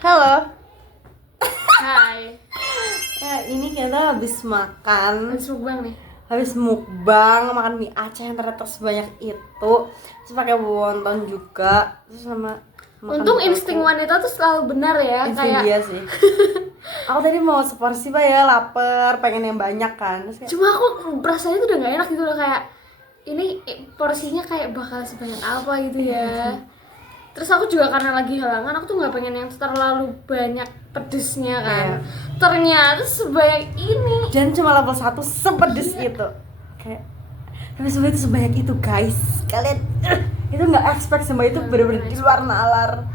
Halo. Hai. Ini kita habis makan. Habis mukbang nih. Habis mukbang makan mie Aceh yang ternyata sebanyak itu. Terus pakai wonton juga. Terus sama makan Untung betul. insting wanita tuh selalu benar ya. Insting kayak dia sih. Aku tadi mau seporsi Pak ya, lapar, pengen yang banyak kan. Terus kayak, cuma aku rasanya tuh udah gak enak gitu loh, kayak ini porsinya kayak bakal sebanyak apa gitu ya. Terus aku juga karena lagi halangan, aku tuh nggak pengen yang terlalu banyak pedesnya kan. Iya. Ternyata sebanyak ini. dan cuma level 1 sepedes itu. Kayak tapi sebenarnya itu sebanyak itu guys. Kalian itu nggak expect sama itu, bener-bener di luar nalar.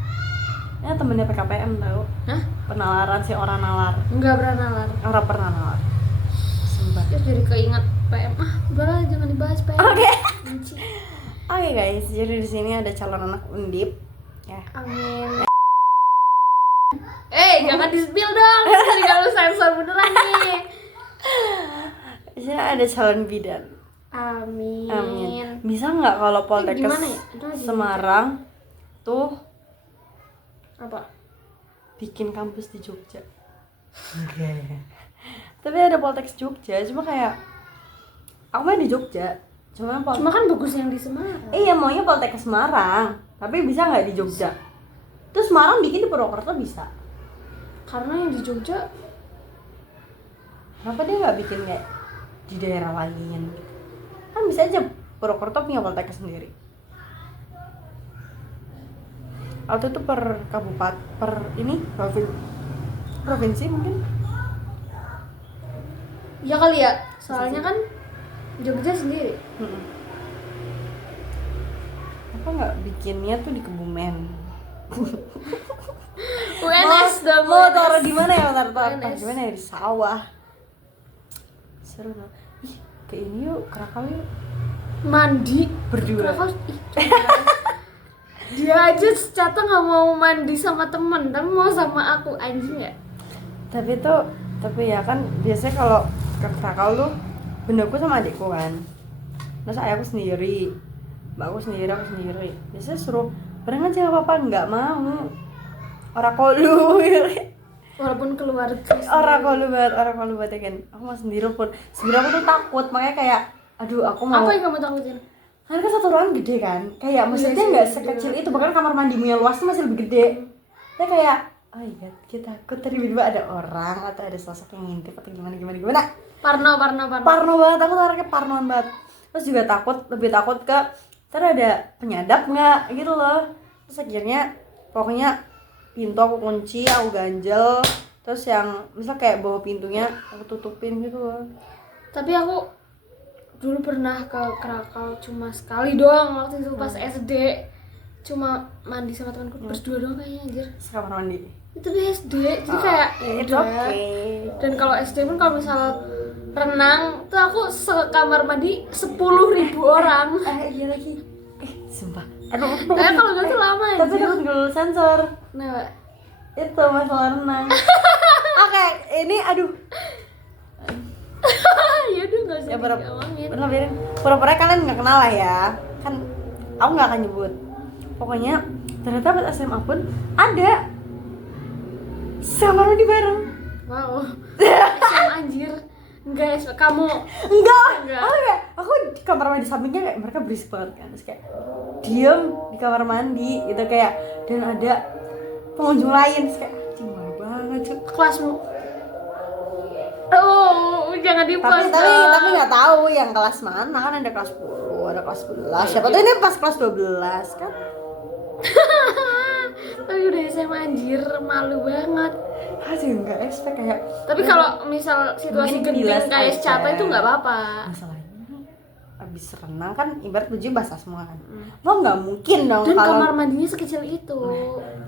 Ya temennya PKPM tahu. Hah? Penalaran si orang nalar. Nggak pernah nalar. Orang pernah nalar. Sumpah. Terus jadi keinget PM. Udahlah jangan dibahas PM. Oke. Benci. Oke guys, jadi di sini ada calon anak Undip ya. Amin. Jangan di-spill dong. Jadi kalau sensor beneran nih. Di sini ada calon bidan. Amin. Amin. Bisa nggak kalau Poltekkes gimana ya? Aduh, gimana? Semarang tuh Apa? bikin kampus di Jogja? Oke. Tapi ada Poltekkes Jogja, cuma kayak aku main di Jogja. Cuma Cuma kan bagus yang di Semarang. iya maunya Poltekkes Semarang, tapi bisa nggak di Jogja? Terus Semarang bikin di Purwokerto bisa. Karena yang di Jogja Kenapa dia nggak bikin kayak di daerah lain? Kan bisa aja Purwokerto punya Poltekkes sendiri. Atau itu per kabupaten, per ini provinsi mungkin? ya kali ya. Soalnya kan Jogja sendiri. Apa nggak bikinnya tuh di Kebumen? UNS dong. Mau taruh di mana ya? Taruh UNS. di mana ya? Di sawah. Seru dong. Ih, ke ini yuk, Krakal yuk. Mandi Berdua. Krakau, dia aja ternyata nggak mau mandi sama temen, tapi mau sama aku, anjing ya. Tapi ya kan biasanya kalau ke Krakal tuh bundaku sama adikku kan. Terus ayahku sendiri, mbakku sendiri, aku sendiri. Biasanya suruh bareng aja nggak apa-apa, nggak mau. Orang kolu, Walaupun keluarga orang kolu banget ya kan. Aku mau sendiri pun. Sebenarnya aku tuh takut, makanya kayak, aduh aku mau. apa yang kamu takutin? Karena kan satu ruangan gede kan, kayak maksudnya sih, nggak gede sekecil banget. itu, bahkan kamar mandimu yang luas tuh masih lebih gede. Saya kayak, oh iya, kita takut tiba-tiba ada orang atau ada sosok yang ngintip atau gimana. Parno Parno banget, aku orangnya parnoan banget. Terus juga lebih takut ke ntar ada penyadap nggak gitu loh. Terus akhirnya pokoknya pintu aku kunci, aku ganjel. Terus yang misal kayak bawa pintunya aku tutupin gitu loh. Tapi aku dulu pernah ke Krakau cuma sekali doang, waktu itu pas SD. Cuma mandi sama temanku berdua doang kayaknya, anjir. Kamar mandi. Itu di SD, jadi kayak ya It's udah. okay. Dan kalau SD pun kalau misal renang tuh aku sekamar mandi 10.000 orang. Iya lagi. Sumpah. Aduh, Kayak kalau gak tuh lama ya. tapi harus dulu sensor. Nah, Itu masalah renang. Oke, ini aduh. ya udah nggak usah Ya diomongin. pura-pura kalian nggak kenal lah ya. Kan aku nggak akan nyebut. Pokoknya ternyata pas SMA pun ada sama di bareng. Wow. SMA anjir. Enggak, kamu Enggak. Enggak. Aku di kamar mandi sampingnya kayak mereka berisik banget kan. Terus kayak diem di kamar mandi gitu kayak, dan ada pengunjung lain. Terus kayak anjing malu banget cuy. kelasmu. Oh, jangan dipost. Tapi nggak tahu yang kelas mana, kan ada kelas 10, ada kelas 11. Siapa tuh ini pas kelas 12 kan? Tapi udah SMA anjir, malu banget. Aduh, nggak expect kayak. Tapi kalau misal situasi Mungkin genting bilas kayak aja. Scata itu nggak apa-apa. Masalahnya abis renang kan ibarat baju basah semua kan. Lo nggak mungkin dong Dan kalau. kamar mandinya sekecil itu.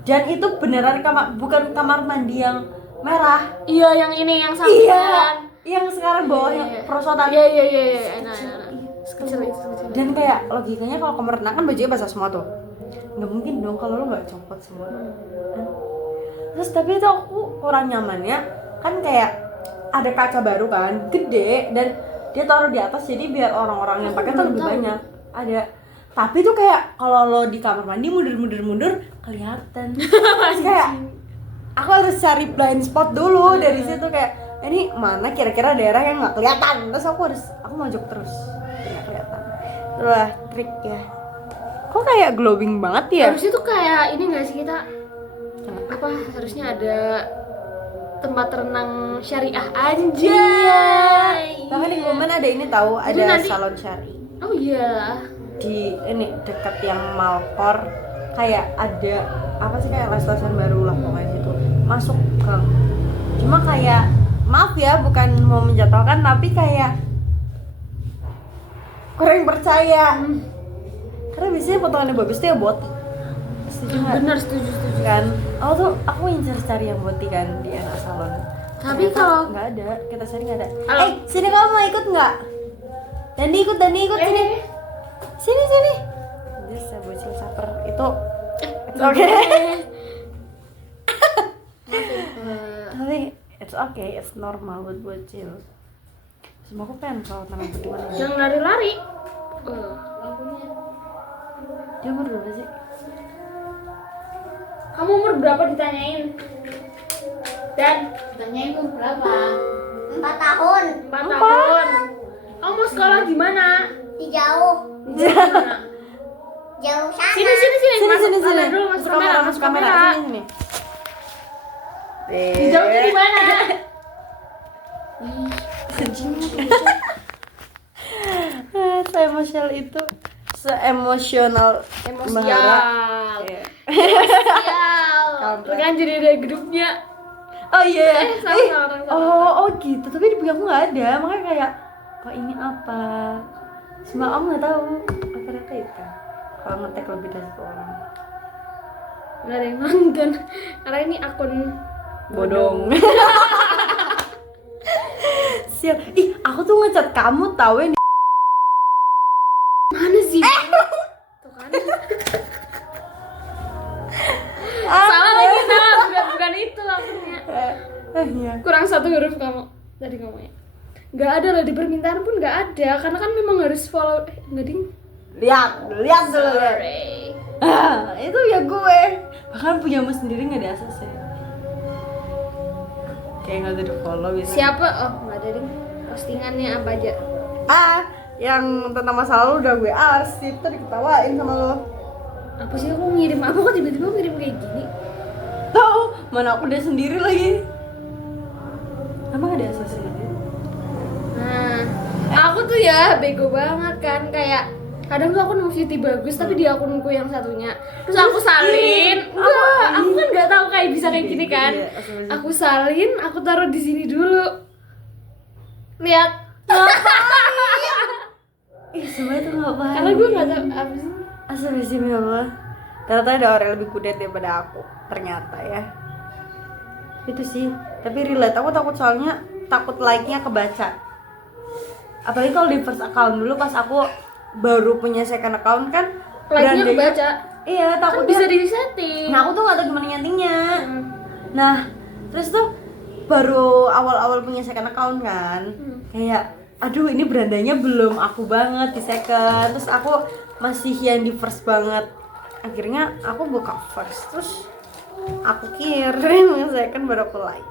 Dan itu beneran bukan kamar mandi yang merah. Iya, yang ini yang Iya, sampingan. yang sekarang bawahnya perosotan. Iya. Enak. Sekecil itu. Dan kayak logikanya kalau kamar renang kan bajunya basah semua tuh. Nggak mungkin dong kalau lo nggak copot semua. Terus tapi itu aku kurang nyamannya kan kayak ada kaca baru kan, gede, dan dia taruh di atas jadi biar orang-orang yang pakai tuh lebih banyak. Ada. Tapi tuh kayak kalau lo di kamar mandi mundur kelihatan. Terus kayak aku harus cari blind spot dulu dari situ, kayak ini mana kira-kira daerah yang nggak kelihatan, terus aku mojok terus nggak kelihatan. Itulah trik ya. Kok kayak glowing banget ya? Harusnya tuh kayak ini nggak sih kita apa, harusnya ada tempat renang syariah anjay. Bahkan di Gomen ada ini tahu, Jadi ada nanti- salon syari Oh iya. di ini dekat yang Malkor, kayak ada apa sih kayak les-lesan baru lah pokoknya situ. Masuk gang. Cuma kayak maaf ya, bukan mau menjatuhkan tapi kayak kurang percaya. Karena biasanya potongannya bagus tuh ya boti. Setuju nggak? Bener, setuju. Kan aku incer cari yang boti kan di enak salon. Tapi Ternyata kalau- nggak ada, kita cari nggak ada. Halo. Sini kamu mau ikut nggak? Dani ikut sini. Sini. Bisa bocil saper itu. Oke. Tapi it's okay, it's normal buat bocil. Semua aku pengen kalau tanam berdua nih. Jangan lari-lari. Dia umur berapa sih? Kamu umur berapa ditanyain? Dan Tanyain umur berapa? 4 tahun. 4 tahun. Kamu mau sekolah di mana? Di jauh. Di mana? Jauh sana. Sini. Sini. Masuk dulu, masuk kamera. Sini. Di jauhnya di mana? Seemosional itu, seemosional Mahara. Emosial. Iya. Emosial. Kampret. Kan jadi ada grupnya. Oh iya. Sama. Oh gitu. Tapi di buku aku nggak ada. Makanya kayak, kok ini apa? Semua om nggak tahu. Apa itu? Kalau ngetek lebih dari 1 orang. Nggak ada yang nonton. Karena ini akun Bodong. Sial. Ih, aku tuh ngecat kamu tahu yang di... mana sih? Tuh kan. Salah lagi, salah. Bukan itu akunnya. Iya. Kurang 1 huruf kamu tadi ngomongnya. Nggak ada loh, di permintaan pun nggak ada, karena kan memang harus follow. Nggak ding. Lihat dulu lihat. Sorry. Itu ya gue. Bahkan punyamu sendiri nggak di ACC. Kayak nggak ada di follow bisa. Siapa? Oh nggak ada ding. Postingannya apa aja? Yang tentang masa lalu udah gue arsip, tadi diketawain sama lo. Apa sih aku ngirim? Aku kok tiba-tiba ngirim kayak gini? Tahu, mana aku udah sendiri lagi. Emang ada ACC? Nah, aku tuh ya bego banget kan, kayak kadang tuh aku nemu VT bagus tapi di akunku yang satunya terus aku salin. Enggak, aku kan nggak tahu kayak bisa kayak gini kan. Aku salin, aku taruh di sini dulu. Lihat. Ih, semua itu ngapain? Karena gue nggak tahu apa sih. Astagfirullah. Ternyata ada orang yang lebih kudet daripada aku. Ternyata ya. Itu sih. Tapi relate. Aku takut soalnya takut like-nya kebaca. Apalagi kalau di first account dulu pas aku baru punya second account kan. Like-nya berandainya- kebaca. Iya, Kan takutnya. bisa di setting. Nah, aku tuh gak tahu gimana nyantingnya. Nah, terus tuh baru awal-awal punya second account kan. Kayak aduh ini berandanya belum aku banget di second. Terus aku masih yang di first banget. Akhirnya aku buka first. Terus aku kirim yang second baru aku like.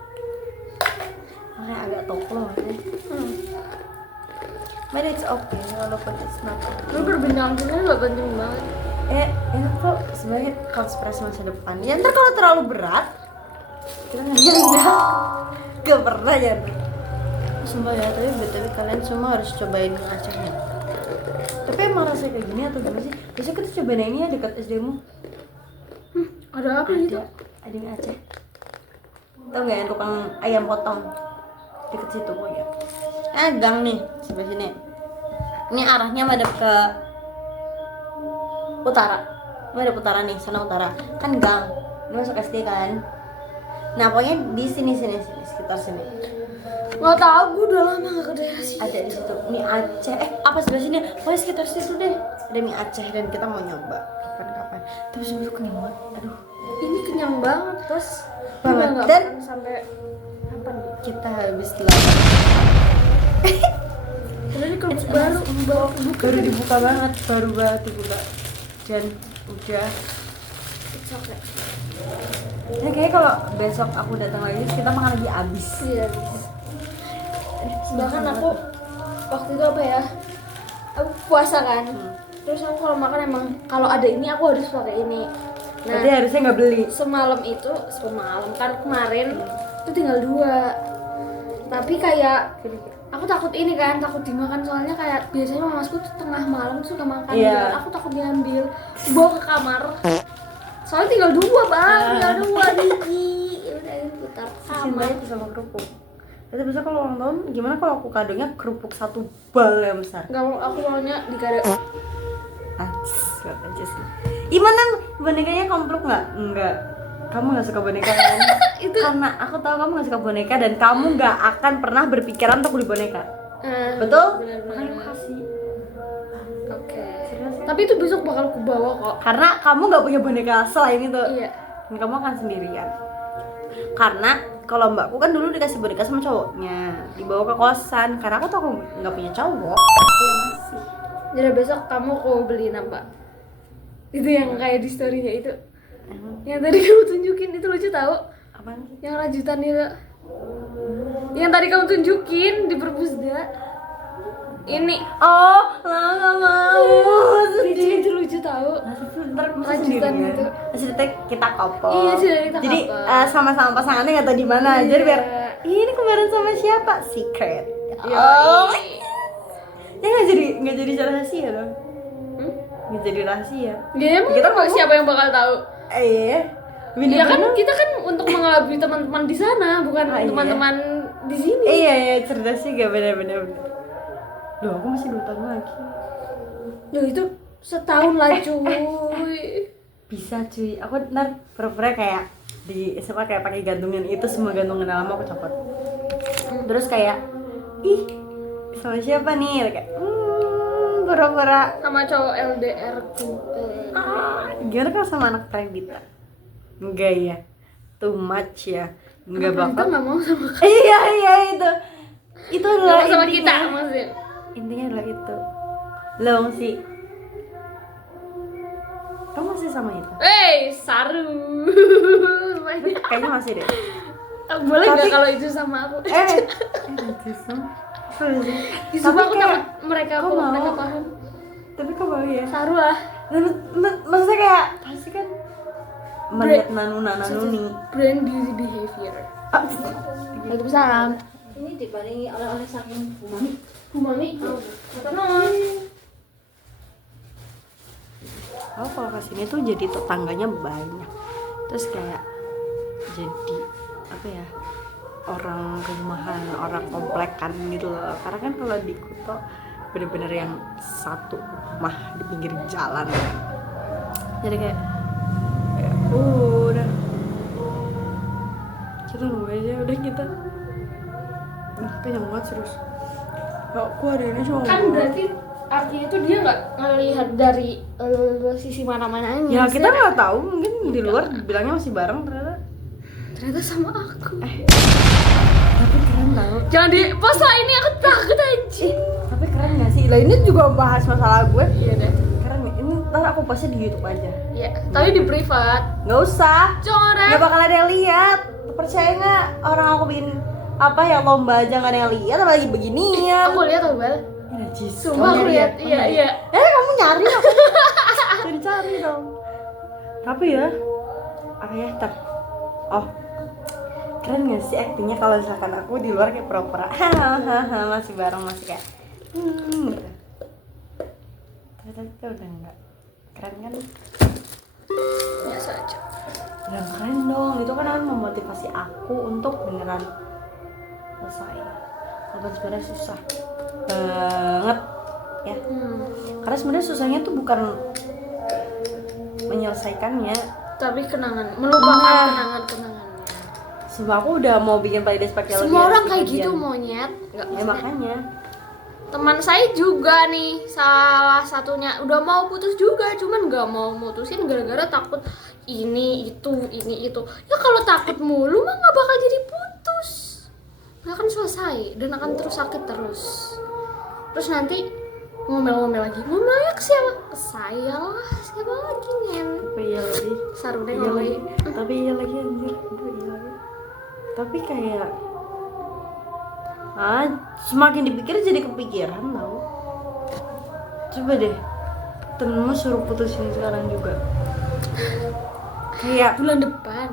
Makanya agak toklo ya. But it's okay walaupun it's not okay. Lu berbintang-bintang nggak penting banget. Itu tuh sebagai konspirasi masa depan. Ya ntar kalau terlalu berat kita nggak gak pernah ya. Sumpah ya, tapi BTW kalian semua harus cobain ngacengnya. Tapi emang rasanya kayak gini atau gimana sih? Biasanya kita cobain yang ini ya dekat SD-mu. Ada apa gitu? Ada yang Aceh. Tau gak yang tukang ayam potong? Deket situ pokoknya. Gang nih, sebelah sini. Ini arahnya madep ke utara. Ini ada utara nih, sana utara. Kan gang. Ini masuk SD kan. Nah, pokoknya di sini sekitar sini. Nggak tahu, gue udah lama nggak ke daerah sini. Ada di situ mie Aceh. Apa sebelah sini? Pokoknya sekitar situ deh. Ada mie Aceh dan kita mau nyoba kapan-kapan. Tapi sebelum kenyang banget. Aduh, Ini kenyang banget, terus banget. Gua nggak Dan makan sampai kapan? kita habis lah. Ini kalau baru Baru dibuka banget, baru banget dibuka. Dan udah It's okay. Ya kayaknya kalau besok aku datang lagi kita makan lagi abis. Iya, bis. Bahkan aku waktu itu apa ya? Aku puasa kan. Terus aku kalau makan emang kalau ada ini aku harus pakai ini. Nah, Berarti harusnya nggak beli. semalam kan kemarin itu tinggal 2. Tapi kayak aku takut ini kan, takut dimakan soalnya kayak biasanya mamasku tuh tengah malam suka makan Iya. gitu. Aku takut diambil, bawa ke kamar. Soalnya tinggal 2 bang, tinggal 2 biji. Ya udah ini putar Cinta kamar. itu sama kerupuk. Tapi besok kalau ulang tahun gimana kalau aku kadonya kerupuk 1 bal yang besar? Gak mau, aku maunya dikado. Aja sih. Gimana bonekanya kompluk nggak? Enggak. Kamu nggak suka boneka kan? Itu Karena aku tahu kamu nggak suka boneka dan kamu nggak akan pernah berpikiran untuk beli boneka. Betul? bener-bener. Makanya aku kasih. Oke. Serius? Tapi itu besok bakal aku bawa kok. Karena kamu nggak punya boneka selain itu. Iya. Dan kamu akan sendirian. Karena kalau mbakku kan dulu dikasih boneka sama cowoknya, dibawa ke kosan. Karena aku tuh aku nggak punya cowok, aku yang ngasih. Jadi besok kamu aku beliin apa? Itu yang kayak di story-nya itu. Yang tadi kamu tunjukin itu lucu tahu? Apaan? Yang lanjutan itu. Yang tadi kamu tunjukin di Perpusda. Ini Oh, lah nggak mau. itu lucu tahu. Ntar masa Lanjutan sendirian. gitu. Maksudnya kita couple. Iya, sudah kita Jadi couple. sama-sama pasangannya nggak tahu di mana. Iya. Jadi biar ini kemarin sama siapa? Secret. Yo. Oh. Ya nggak jadi rahasia dong. Hmm? Nggak jadi rahasia. Ya emang Kita kita ngomong- siapa yang bakal tahu? Iya. Iya kan kita kan untuk mengelabui teman-teman di sana, bukan Ah, iya. teman-teman di sini. Iya, cerdas juga benar-benar. Loh, aku masih 2 tahun lagi. Loh itu setahun lah cuy. Bisa cuy. Aku ntar pura-pura kayak di SMA kayak pakai gantungan itu, semua gantungan lama aku copot. Terus kayak ih, sama siapa nih? Kayak pura-pura. Sama cowok LDR ku. Gimana kalau sama anak Pradita? Enggak ya. Too much ya. Enggak Kita bakal. nggak mau sama Iya itu. Itu adalah sama intinya. kita maksudnya. Intinya adalah itu. Long sih. Kamu masih sama itu? Saru. Kayaknya masih deh. Boleh nggak Tapi- kalau itu sama aku? Jason. Sorry. Ih, Tapi sumpah aku kayak, takut mereka kok mau? mereka paham. tapi kok mau ya? Saru lah. Maksudnya kayak pasti kan melihat nanu-nani. Brand beauty behavior. Waalaikumsalam. Ini diparingi oleh-oleh saking Bumami. Bumami. Tenang. Aku kalau kesini tuh jadi tetangganya banyak. Terus kayak jadi apa ya? Orang rumahan, orang komplekan gitu loh. Karena kan kalau di Kuto bener-bener yang satu rumah di pinggir jalan. Jadi kayak ya udah kita nunggu aja udah kita kenyang banget serius. Aku hari ini cuma Kan berarti artinya tuh dia nggak ngelihat dari sisi mana-mananya. ya kita nggak tahu, mungkin di luar bilangnya masih bareng Ternyata sama aku. tapi keren tau. Jangan di post lah ini, aku takut anjing. Tapi keren nggak sih? Lah ini juga bahas masalah gue. Iya deh. Keren nih. Ini ntar aku postnya di YouTube aja. Iya, tapi di privat. Nggak usah. Coret. Nggak bakal ada yang lihat. Percaya nggak? Orang aku bikin apa ya lomba aja nggak ada yang lihat, apalagi beginian. Aku lihat tuh, Bel. Ya, najis. Sumpah aku Kamu lihat. Kamu Iya, nyari? iya. Kamu nyari apa? Cari dong. Tapi ya, apa ya? Oh, keren gak sih aktingnya kalau misalkan aku di luar kayak pura-pura hahaha masih bareng masih kayak gitu. Tapi itu udah enggak keren kan? Biasa aja. Udah keren dong, itu kan memotivasi aku untuk beneran selesai. Walaupun sebenarnya susah banget ya. Karena sebenarnya susahnya tuh bukan menyelesaikannya. Tapi kenangan, melupakan Nah. kenangan-kenangannya. Sumpah aku udah mau bikin playlist pakai lagu Semua orang Rizky kayak Febian. gitu monyet. Enggak Ya makanya. Teman saya juga nih, salah satunya udah mau putus juga, cuman nggak mau mutusin gara-gara takut ini itu. Ya kalau takut mulu mah nggak bakal jadi putus, nggak akan selesai dan akan terus sakit terus. Terus nanti ngomel-ngomel lagi. Ngomelnya ke siapa? Ke saya lah, siapa lagi ngen? Tapi iya lagi. Sarune Iya ngomel. lagi. Tapi iya lagi anjir. Aduh, iya lagi. Tapi kayak semakin dipikir jadi kepikiran tau. Coba deh temenmu suruh putusin sekarang juga, kayak Bulan depan.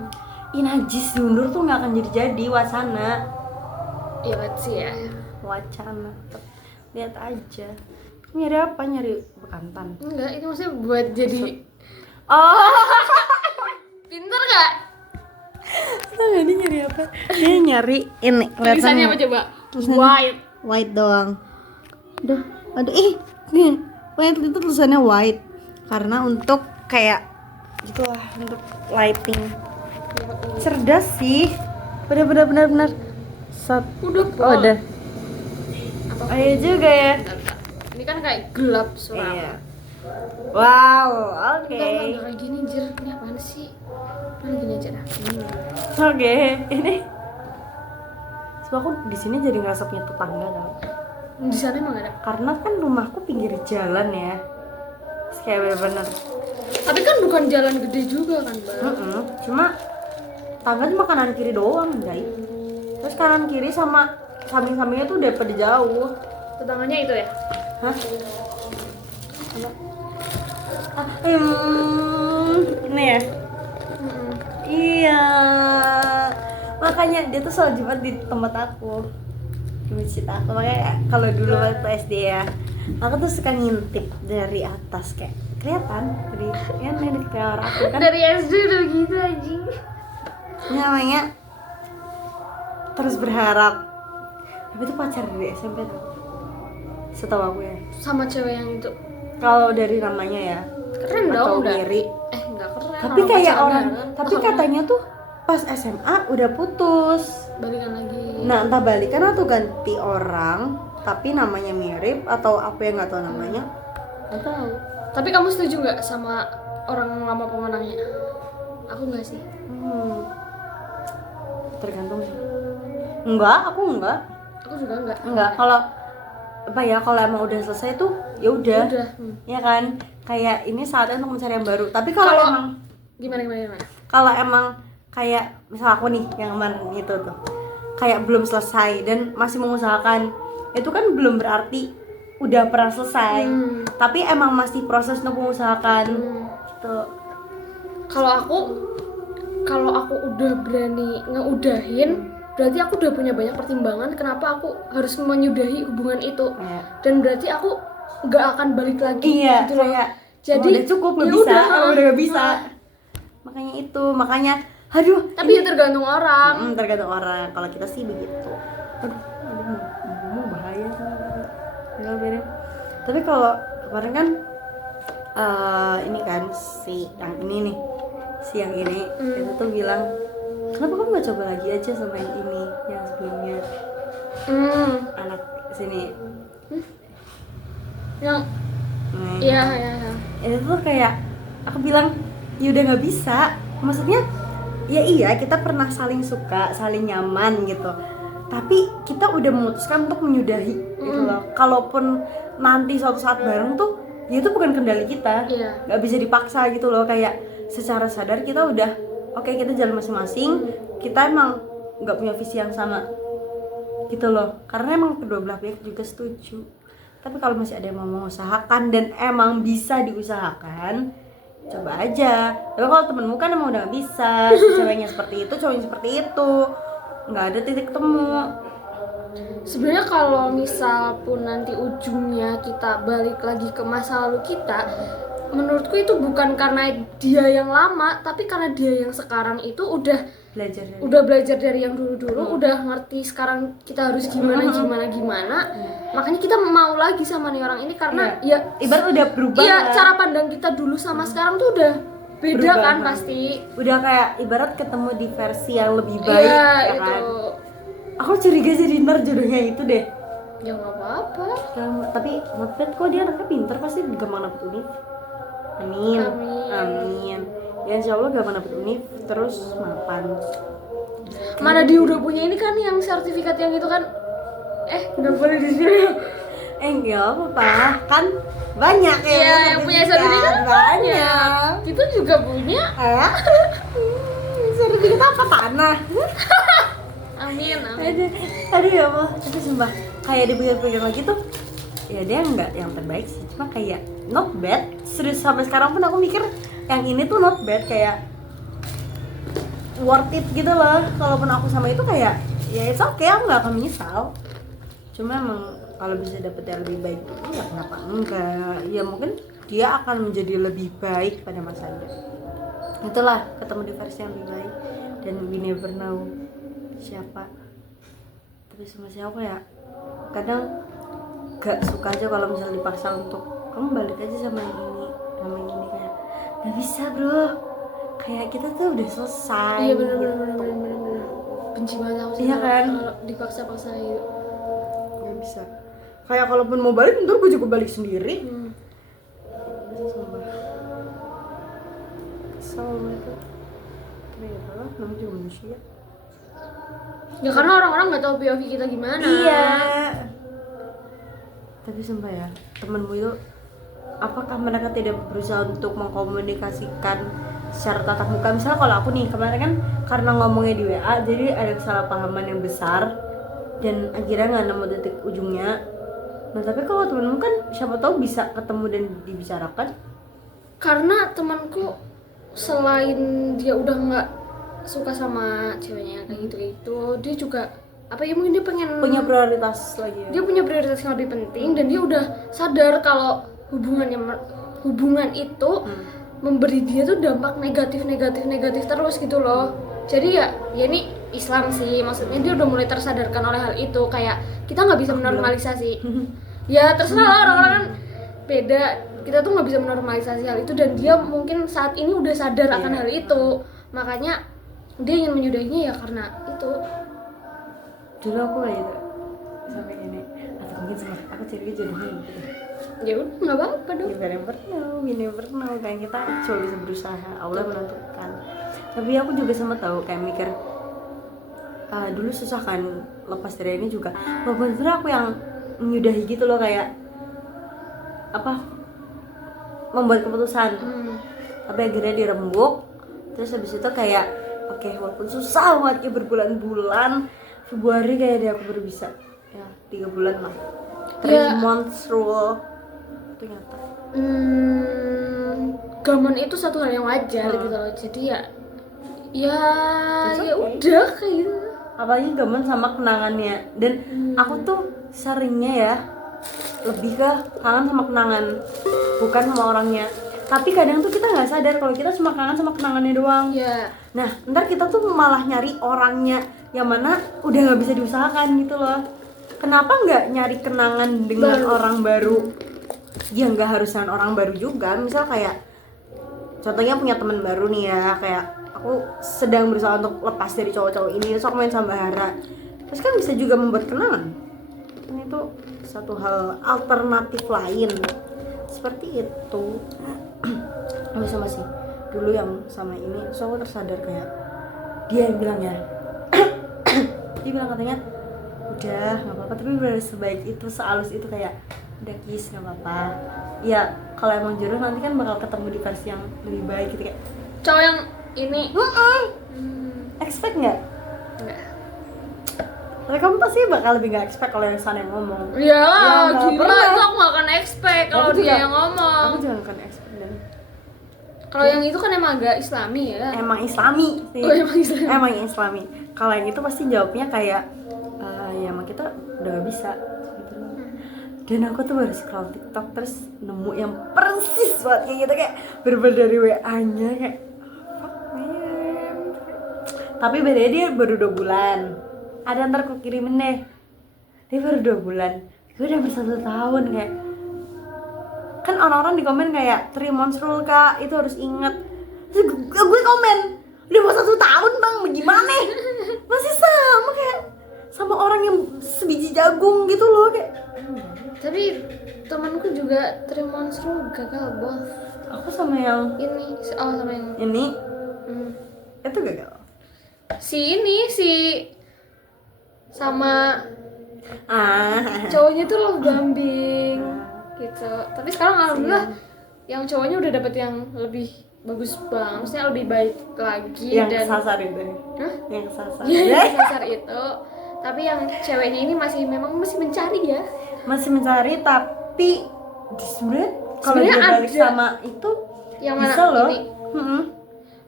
najis diundur tuh nggak akan jadi wacana. Iya sih ya. Wacana lihat aja. Nyari apa? Nyari bekantan? Enggak, itu maksudnya buat jadi Oh, pinter gak? tahu nggak dia nyari apa? Dia nyari ini. Tulisannya apa coba? Tulisannya White. white doang. Aduh, nih white itu tulisannya white karena untuk kayak gitulah, untuk lighting. Cerdas sih, benar. Udah Oh, udah. Apa? Ayo juga ya. Bentar. Ini kan kayak gelap suram. Iya. Wow, oke. Enggak kayak gini anjir. Ini apaan sih? Mana gini aja dah. Oke, ini. Sebab aku di sini jadi ngerasa punya tetangga tau. Di sana emang ada. Karena kan rumahku pinggir jalan ya. Terus kayak bener-bener. Tapi kan bukan jalan gede juga kan, Bang. Cuma tangga cuma kanan kiri doang, guys. Terus kanan kiri sama samping-sampingnya tuh udah pada jauh. Tetangganya itu ya? Hah? Ini ya? Iya. Makanya dia tuh selalu Jumat di tempat aku, di masjid aku. Makanya kalau dulu waktu SD ya, aku tuh suka ngintip dari atas kayak kelihatan dari kamar aku kan. Dari SD udah gitu anjing. Namanya terus berharap. Tapi itu pacar dari SMP tuh, setahu aku ya. Sama cewek yang itu. Kalau dari namanya ya, Keren atau dong udah. Miri. Enggak keren. Tapi kayak pacaran orang, kan. tapi katanya tuh pas SMA udah putus. balikan lagi. Nah, entah balikan atau ganti orang, tapi namanya mirip atau apa yang nggak tahu namanya. Nggak tahu. Tapi kamu setuju nggak sama orang lama pemenangnya? Aku nggak sih. Tergantung sih. Enggak, aku enggak. Aku juga nggak. Enggak. Kalau apa ya, kalau emang udah selesai tuh ya udah. Udah. Ya kan? Kayak ini saatnya untuk mencari yang baru. Tapi kalau Kalau- emang Gimana? kalau emang kayak misal aku nih yang kemarin itu tuh kayak belum selesai dan masih mengusahakan, itu kan belum berarti udah pernah selesai. Tapi emang masih proses untuk mengusahakan gitu. Kalau aku udah berani ngeudahin, berarti aku udah punya banyak pertimbangan kenapa aku harus menyudahi hubungan itu. Iya. Dan berarti aku nggak akan balik lagi Iya, gitu loh. kayak Jadi udah cukup, nggak ya bisa, udah, udah nggak bisa. Makanya aduh. Tapi ya tergantung orang. Tergantung orang. Kalau kita sih begitu. Aduh, mau bahaya. Ya beda. Tapi kalau kemarin kan ini kan si yang ini itu tuh bilang, kenapa kamu gak coba lagi aja sama yang ini, yang sebelumnya, anak sini. Yang Nih. iya. Itu tuh kayak aku bilang ya udah nggak bisa, maksudnya ya iya kita pernah saling suka, saling nyaman gitu, tapi kita udah memutuskan untuk menyudahi gitu loh. Kalaupun nanti suatu saat bareng tuh ya itu bukan kendali kita, Iya. nggak bisa dipaksa gitu loh. Kayak secara sadar kita udah oke, kita jalan masing-masing, kita emang nggak punya visi yang sama gitu loh, karena emang kedua belah pihak juga setuju. Tapi kalau masih ada yang mau mengusahakan dan emang bisa diusahakan, coba aja. Tapi kalau temenmu kan emang udah gak bisa, ceweknya seperti itu, cowoknya seperti itu, nggak ada titik temu. Sebenarnya kalau misal pun nanti ujungnya kita balik lagi ke masa lalu kita, menurutku itu bukan karena dia yang lama, tapi karena dia yang sekarang itu udah belajar dari yang dulu-dulu, udah ngerti sekarang kita harus gimana. Makanya kita mau lagi sama nih orang ini karena ya ibarat udah berubah. iya, kan? cara pandang kita dulu sama sekarang tuh udah beda Berubah, kan kan? pasti. Udah kayak ibarat ketemu di versi yang lebih baik, Iya, ya itu. kan? Aku curiga jadi ntar jodohnya itu deh. Ya nggak apa-apa. Tapi menurut kok dia anaknya pinter, pasti gampang dapet univ. Amin. Ya insya Allah gampang dapet univ, terus mapan. Mana dia udah punya ini kan yang sertifikat yang itu kan. Udah boleh di sini. Enggak apa-apa, kan banyak ya Iya, yang punya sertifikat kan banyak. Kita juga punya. Sertifikat apa tanah? Amin, amin. Aduh ya Allah, tapi sumpah kayak dipikir-pikir lagi tuh, ya dia nggak yang terbaik sih, cuma kayak not bad. Serius sampai sekarang pun aku mikir yang ini tuh not bad, kayak worth it gitu loh. Kalaupun aku sama itu kayak ya it's okay, aku nggak akan menyesal. Cuma emang kalau bisa dapet yang lebih baik itu ya kenapa enggak, ya mungkin dia akan menjadi lebih baik pada masanya. Itulah ketemu di versi yang lebih baik, dan we never know siapa. Tapi sama siapa ya, kadang gak suka aja kalau misalnya dipaksa untuk kamu balik aja sama yang ini, sama yang ini, kayak gak bisa bro, kayak kita tuh udah selesai. Iya bener. Benci banget aku sih Iya kan? kalau dipaksa-paksa gitu. Gak bisa, kayak kalaupun mau balik ntar gue juga balik sendiri. Sumpah kesel itu. Tapi ya lah, namanya juga manusia. Ya karena orang-orang nggak tahu POV kita gimana. Iya. Tapi sumpah ya, temenmu itu apakah mereka tidak berusaha untuk mengkomunikasikan secara tatap muka? Misalnya kalau aku nih kemarin kan karena ngomongnya di WA, jadi ada kesalahpahaman yang besar dan akhirnya nggak nemu titik ujungnya. Nah tapi kalau temenmu kan siapa tahu bisa ketemu dan dibicarakan. Karena temanku selain dia udah nggak suka sama ceweknya kayak gitu, dia juga apa ya, mungkin dia pengen Punya prioritas lagi ya. dia punya prioritas yang lebih penting, dan dia udah sadar kalau hubungan itu memberi dia tuh dampak negatif terus gitu loh. Jadi ya ini Islam sih, maksudnya dia udah mulai tersadarkan oleh hal itu, kayak kita nggak bisa menormalisasi. Ya terserah lah, orang-orang kan beda, kita tuh nggak bisa menormalisasi hal itu, dan dia mungkin saat ini udah sadar akan hal itu, makanya dia ingin menyudahinya ya karena itu. Dulu aku kayak gitu sampai ini, atau mungkin sama aku cari jodohnya gitu. Ya udah nggak apa-apa dong. You never know, kayak kita cuma bisa berusaha, Allah menentukan. Tapi aku juga sempat tahu kayak mikir, dulu susah kan lepas dari ini juga. Walaupun sebenarnya aku yang menyudahi gitu loh, kayak apa, membuat keputusan. Tapi akhirnya dirembuk. Terus habis itu kayak oke, walaupun susah banget ya berbulan-bulan, Februari kayak dia aku baru bisa ya 3 bulan lah. 3 months rule itu nyata. Gaman itu satu hal yang wajar gitu loh. Jadi ya okay. Udah kayak gitu. Apalagi gaman sama kenangannya. Dan aku tuh seringnya ya lebih ke kangen sama kenangan, bukan sama orangnya. Tapi kadang tuh kita nggak sadar kalau kita cuma kangen sama kenangannya doang. Iya. Nah, ntar kita tuh malah nyari orangnya yang mana udah nggak bisa diusahakan gitu loh. Kenapa nggak nyari kenangan dengan orang baru? Ya nggak harus dengan orang baru juga. Misal kayak contohnya punya teman baru nih ya, kayak aku sedang berusaha untuk lepas dari cowok-cowok ini, terus aku main sama Bahara. Terus kan bisa juga membuat kenangan. Ini tuh satu hal alternatif lain. Seperti itu. Tapi sama sih dulu yang sama ini, terus aku tersadar kayak dia yang bilang ya dia bilang katanya udah nggak apa-apa, tapi benar sebaik itu, sehalus itu, kayak udah kiss nggak apa-apa ya, kalau emang jodoh nanti kan bakal ketemu di versi yang lebih baik gitu. Kayak Cowok yang ini expect nggak? enggak. Tapi kamu pasti bakal lebih nggak expect kalau yang sana yang ngomong. Iyalah, nggak gila, pernah. itu aku gak akan expect kalau Aku dia juga- yang ngomong. Aku juga akan expect. Dan Kalau yang itu kan emang agak Islami ya. emang Islami sih. Oh, emang Islami. Emang Islami. Kalau yang itu pasti jawabnya kayak ya emang kita udah gak bisa gitu loh. Dan aku tuh baru scroll TikTok terus nemu yang persis banget kayak gitu, kayak bener-bener dari WA-nya kayak fuck man. Tapi bedanya dia baru 2 bulan. Ada ntar aku kirimin deh. Dia baru 2 bulan. Gue udah ber1 tahun kayak. Kan orang-orang di komen kayak 3 months rule kak, itu harus inget. Terus gue komen, udah mau 1 tahun bang, gimana? Masih sama kayak sama orang yang sebiji jagung gitu loh kayak. Tapi temanku juga 3 months rule gagal both. Aku sama yang Sama yang ini itu gagal. si sama Cowoknya tuh love bombing gitu. Tapi sekarang alhamdulillah yang cowoknya udah dapet yang lebih bagus banget, maksudnya lebih baik lagi. Yang dan kesasar itu. Hah? Yang kesasar. Iya, yang kesasar itu. Tapi yang ceweknya ini masih mencari ya. Masih mencari, tapi sebenarnya kalau dia Sebenarnya balik ada. sama itu Yang mana bisa loh. ini?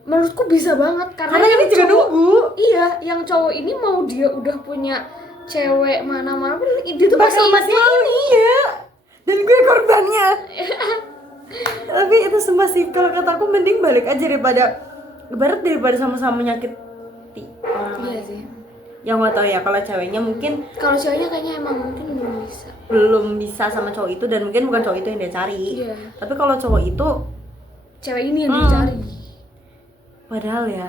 Menurutku bisa banget karena Karena yang ini juga cowok- nunggu. Iya, yang cowok ini mau dia udah punya cewek mana-mana pun dia tuh masih Bakal masih mau iya. Dan gue korbannya. Tapi itu sumpah sih, kalau kata aku mending balik aja daripada sama-sama menyakiti orang Iya lain. sih. Yang gak tau ya, kalau ceweknya mungkin Kalau ceweknya kayaknya emang mungkin belum bisa. sama cowok itu, dan mungkin bukan cowok itu yang dia cari. Iya. Tapi kalau cowok itu, Cewek ini yang dicari. padahal ya,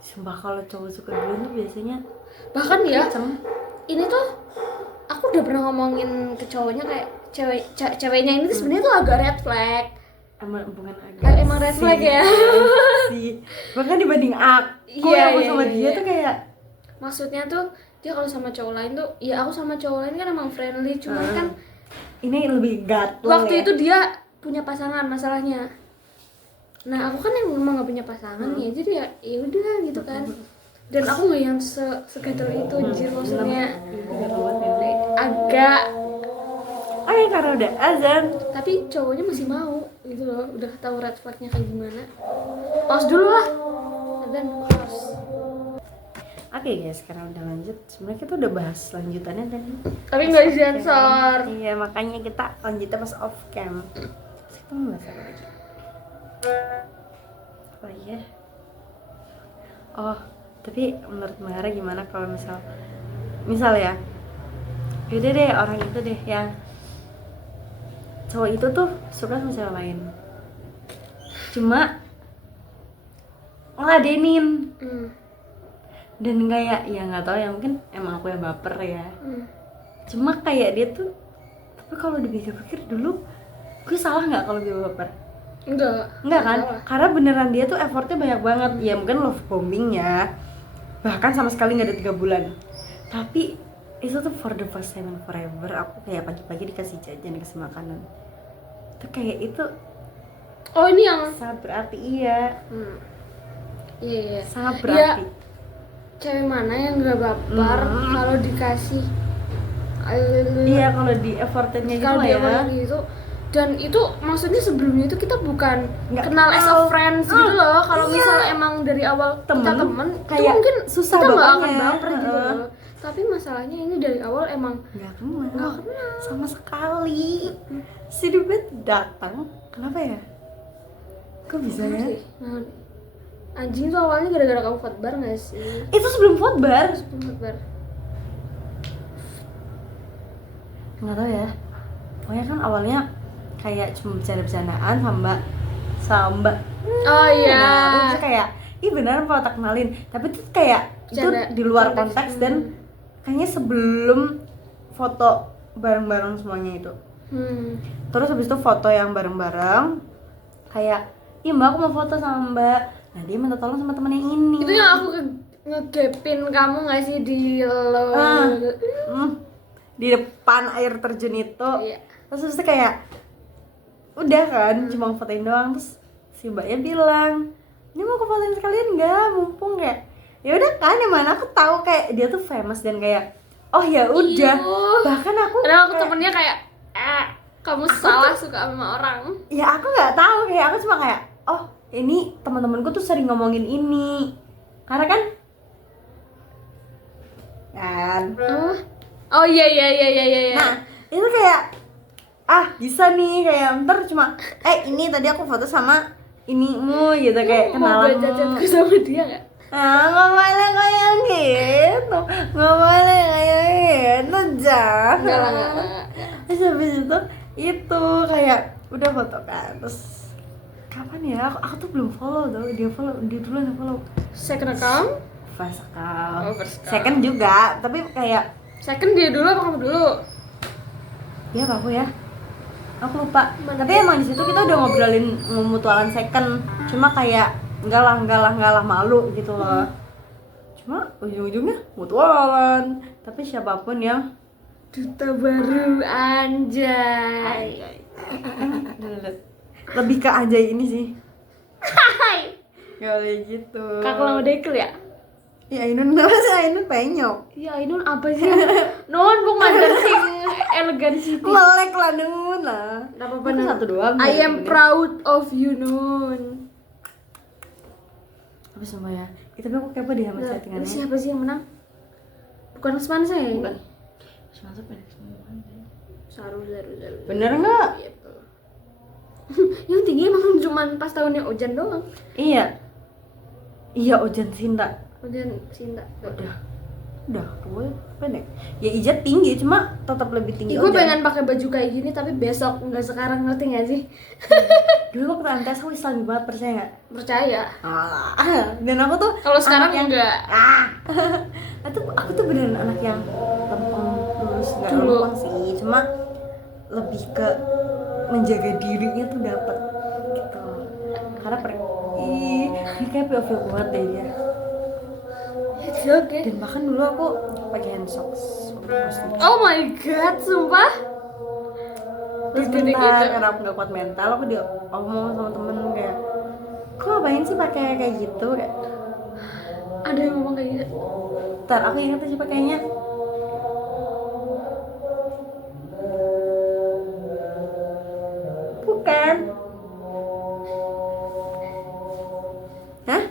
sumpah kalau cowok suka duluan tuh biasanya Bahkan ya, kenceng. ini tuh aku udah pernah ngomongin ke cowoknya kayak ceweknya ini tuh sebenarnya tuh agak red flag. Emang bukan agak Emang red flag ya. sih. Bahkan dibanding aku Iya, yang iya, sama iya. dia tuh kayak Maksudnya tuh dia kalau sama cowok lain tuh, ya aku sama cowok lain kan emang friendly, cuman kan ini lebih gatel waktu ya. itu dia punya pasangan masalahnya. Nah aku kan emang gak punya pasangan ya, jadi ya udah gitu kan. Dan aku nggak yang segatel itu anjir, maksudnya agak. Karena udah azan. Tapi cowoknya masih mau gitu loh, udah tahu red flagnya kayak gimana. Pause dulu lah. Dan pause. Oke guys, sekarang udah lanjut. Sebenarnya kita udah bahas lanjutannya tadi. Tapi nggak disensor. Iya, makanya kita lanjutnya pas off cam. Terus kita mau bahas apa lagi? Oh iya. Oh, tapi menurut Mara gimana kalau misal ya, yaudah deh orang itu deh yang cowok itu tuh suka sama cewek lain, cuma ngeladenin dan kayak ya nggak tahu ya, mungkin emang aku yang baper ya, cuma kayak dia tuh, tapi kalau dipikir-pikir dulu gue salah nggak kalau dia baper? Enggak kan? Salah. Karena beneran dia tuh effortnya banyak banget. Ya mungkin love bombing ya, bahkan sama sekali nggak ada 3 bulan. Tapi itu tuh for the first time and forever. Aku kayak pagi-pagi dikasih jajan, dikasih makanan. Itu kayak itu Oh ini yang sangat berarti. Iya, iya. sangat berarti. Cewek mana yang gak baper kalau dikasih Iya, kalau di effortnya gitu kalau lah dia ya. ngomong gitu. Dan itu maksudnya sebelumnya itu kita bukan Nggak kenal as a kenal. friends gitu loh. Kalau Iya. misal emang dari awal kita temen itu kayak mungkin susah kita nggak akan bapaknya. baper gitu loh. Tapi masalahnya ini dari awal emang Nggak kenal sama sekali. Si Dubet datang, kenapa ya? Kok bisa ya? sih. Nah, anjing tuh awalnya gara-gara kamu khotbar nggak sih? Itu sebelum Fotbar. Sebelum khotbar. Nggak tahu ya, pokoknya kan awalnya kayak cuma bercanda-bercandaan sama Mbak. Oh iya. Nah, terus kayak ih beneran Pak tak kenalin, tapi tuh kayak Bercanda, itu di luar konteks. konteks dan kayaknya sebelum foto bareng-bareng semuanya itu. Terus habis itu foto yang bareng-bareng kayak ih Mbak aku mau foto sama Mbak. Nah dia minta tolong sama temen yang ini. Itu yang aku ngegepin kamu nggak sih di lo? Di depan air terjun itu. Iya. Terus habis itu kayak udah kan cuma fotoin doang, terus si mbaknya bilang ini mau aku fotoin sekalian nggak, mumpung kayak ya udah kan, yang mana aku tahu kayak dia tuh famous dan kayak oh ya udah. Iyuh. Bahkan aku Padahal aku kayak, temennya kayak kamu salah suka sama orang. ya aku nggak tahu, kayak aku cuma kayak oh ini teman-temanku tuh sering ngomongin ini karena kan Oh iya. nah itu kayak bisa nih, kayak ntar cuma ini tadi aku foto sama inimu gitu, kayak Mau kenalan. chatku sama dia nggak? Nggak boleh kayak gitu, nggak boleh kayak gitu, jangan. Enggak. Terus habis itu kayak udah foto kan, terus kapan ya, aku tuh belum follow tuh, dia duluan yang follow. Second account? First account. Oh, first account. Second juga, tapi kayak Second dia dulu apa kamu dulu? dia apa aku ya, aku lupa. Tapi emang di situ kita udah ngobrolin mutualan second, cuma kayak enggak lah malu gitu loh. Cuma ujung-ujungnya mutualan, tapi siapapun yang Duta baru anjay. Lebih ke anjay ini sih. Hai. Gak boleh gitu. Kakak lama dekel ya? Ya Ainun apa sih? Ainun penyok. Ya ini apa sih? Non bukan sing elegan city. Melek lah Nun lah. Gak apa-apa Itu Nun. satu doang. I am proud of you Nun. Tapi sama ya. Tapi aku kepo di sama Nah, settingannya. ini siapa sih yang menang? Bukan Usman saya ini. Bukan. Masuk pendek semua. Saru. Bener nggak? Gitu. Yang tinggi emang cuma pas tahunnya Ojan doang. Iya. Iya Ojan Sinta. Ojan Sinta. Udah gue pendek. Ya Ijat tinggi cuma tetap lebih tinggi. Gue Ojan. pengen pakai baju kayak gini tapi besok nggak sekarang, ngerti nggak sih? Dulu waktu MTS aku Islami banget, percaya nggak? Percaya. Dan aku tuh Kalau sekarang anak yang enggak. aku tuh beneran anak yang lempeng lulus, nggak Dulu. lempeng sih, cuma lebih ke menjaga dirinya tuh dapet gitu. Karena ini kayak feel banget deh dia. Oke. Dan bahkan dulu aku pakai hand socks waktu posting. Oh my god, sumpah. Terus Gitu-gitu. bentar, karena aku nggak kuat mental, aku dia ngomong sama temen kayak, kok ngapain sih pakai kayak gitu? Kayak, Ada yang ngomong kayak gitu. ntar aku ingat aja pakainya. Bukan. Hah?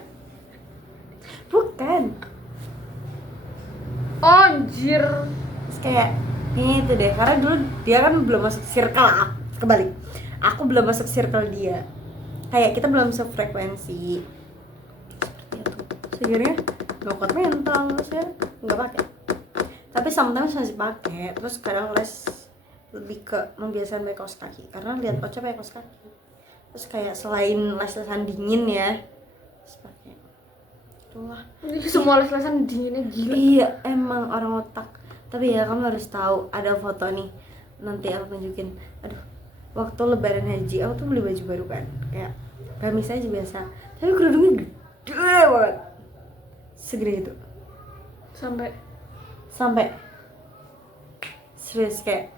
Bukan. Anjir. Terus kayak ini itu deh, karena dulu dia kan belum masuk circle lah. Kebalik. Aku belum masuk circle dia. Kayak kita belum sefrekuensi. Sebenarnya nggak kuat mental, terus ya nggak pakai. Tapi sometimes masih pakai. Terus kadang les lebih ke membiasakan pakai kaos kaki, karena lihat Ocha pakai kaos kaki. Terus kayak selain les-lesan dingin ya, terus pakai. Itulah. Semua les-lesan dinginnya gila. Iya, emang orang otak. Tapi ya kamu harus tahu, ada foto nih. Nanti aku tunjukin. Aduh, waktu lebaran haji aku tuh beli baju baru kan. Kayak gamis aja biasa. Tapi kerudungnya gede banget. Segede itu. Sampai serius kayak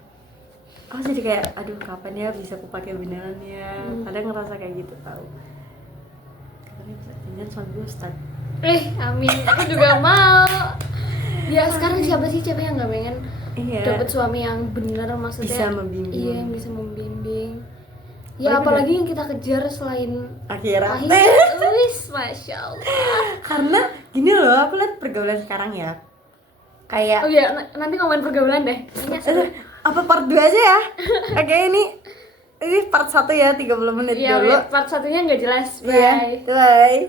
aku jadi kayak aduh kapan ya bisa aku pakai beneran ya. Kadang ngerasa kayak gitu tahu. Kapan ya bisa jangan suami gue start. Amin. Aku juga mau. Ya sekarang siapa sih cewek yang nggak pengen Iya. dapat suami yang benar, maksudnya Bisa membimbing. Iya, yang bisa membimbing. Oh, Ya iya, apalagi yang kita kejar selain Akhirat. wis, masya Allah. Karena gini loh, aku lihat pergaulan sekarang ya. Kayak Oh iya, nanti ngomongin pergaulan deh. Kayaknya seru. apa part 2 aja ya? Oke, ini part 1 ya, 30 menit Iya, dulu. part satunya nggak jelas. Iya, Bye. bye.